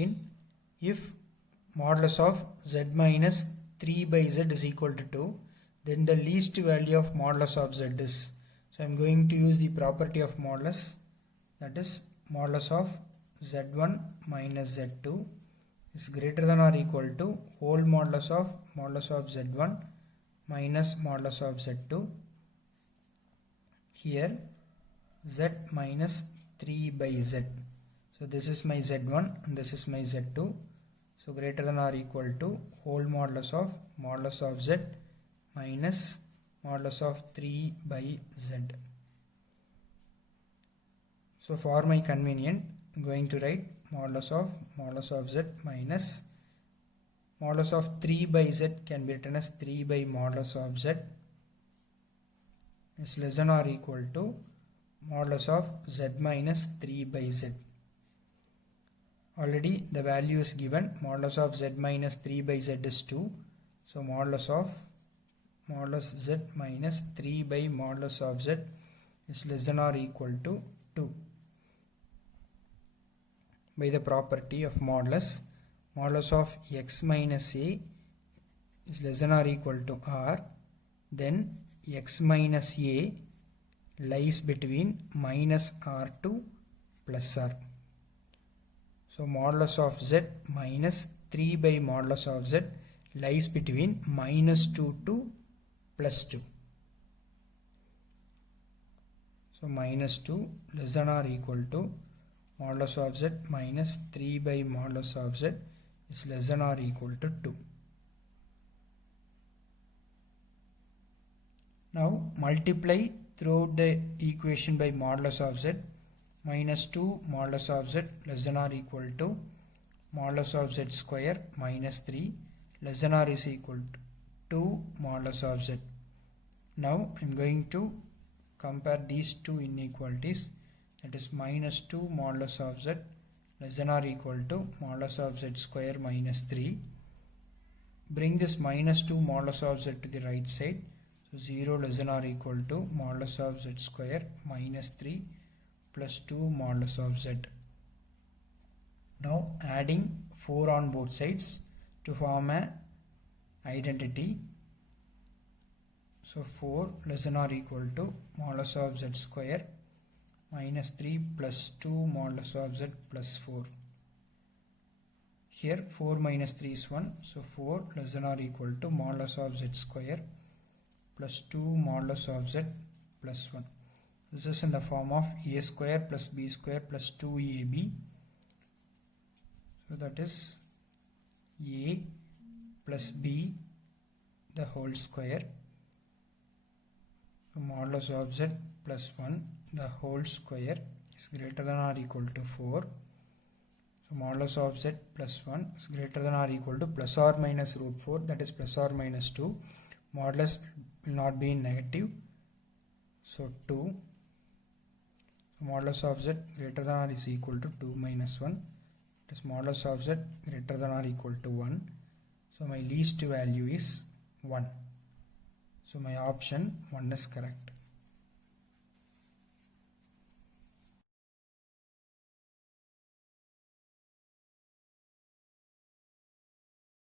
question, if modulus of z minus 3 by z is equal to 2, then the least value of modulus of z is. So I am going to use the property of modulus, that is modulus of z1 minus z2 is greater than or equal to whole modulus of z1 minus modulus of z2. Here z minus 3 by z. So this is my z1 and this is my z2. So greater than or equal to whole modulus of z minus modulus of 3 by z. So for my convenience, I am going to write modulus of z minus modulus of 3 by z can be written as 3 by modulus of z is less than or equal to modulus of z minus 3 by z. Already the value is given, modulus of z minus 3 by z is 2. So modulus z minus 3 by modulus of z is less than or equal to 2. By the property of modulus of x minus a is less than or equal to r, then x minus a lies between minus r2 plus r. So modulus of z minus 3 by modulus of z lies between minus 2 to plus 2. So minus 2 less than or equal to modulus of z minus 3 by modulus of z is less than or equal to 2. Now multiply throughout the equation by modulus of z. Minus 2 modulus of z less than or equal to modulus of z square minus 3 less than or is equal to 2 modulus of z. Now I am going to compare these two inequalities, that is minus 2 modulus of z less than or equal to modulus of z square minus 3. Bring this minus 2 modulus of z to the right side. So 0 less than or equal to modulus of z square minus 3 plus 2 modulus of z. Now adding 4 on both sides to form a identity. So 4 less than or equal to modulus of z square minus 3 plus 2 modulus of z plus 4. Here 4 minus 3 is 1. So 4 less than or equal to modulus of z square plus 2 modulus of z plus 1. This is in the form of a square plus b square plus 2ab. So that is a plus b the whole square. So modulus of z plus 1 the whole square is greater than or equal to 4. So modulus of z plus 1 is greater than or equal to plus or minus root 4, that is plus or minus 2. Modulus will not be in negative. So 2. So modulus of z greater than or is equal to 2 minus 1. It is modulus of z greater than or equal to 1. So my least value is 1. So my option 1 is correct.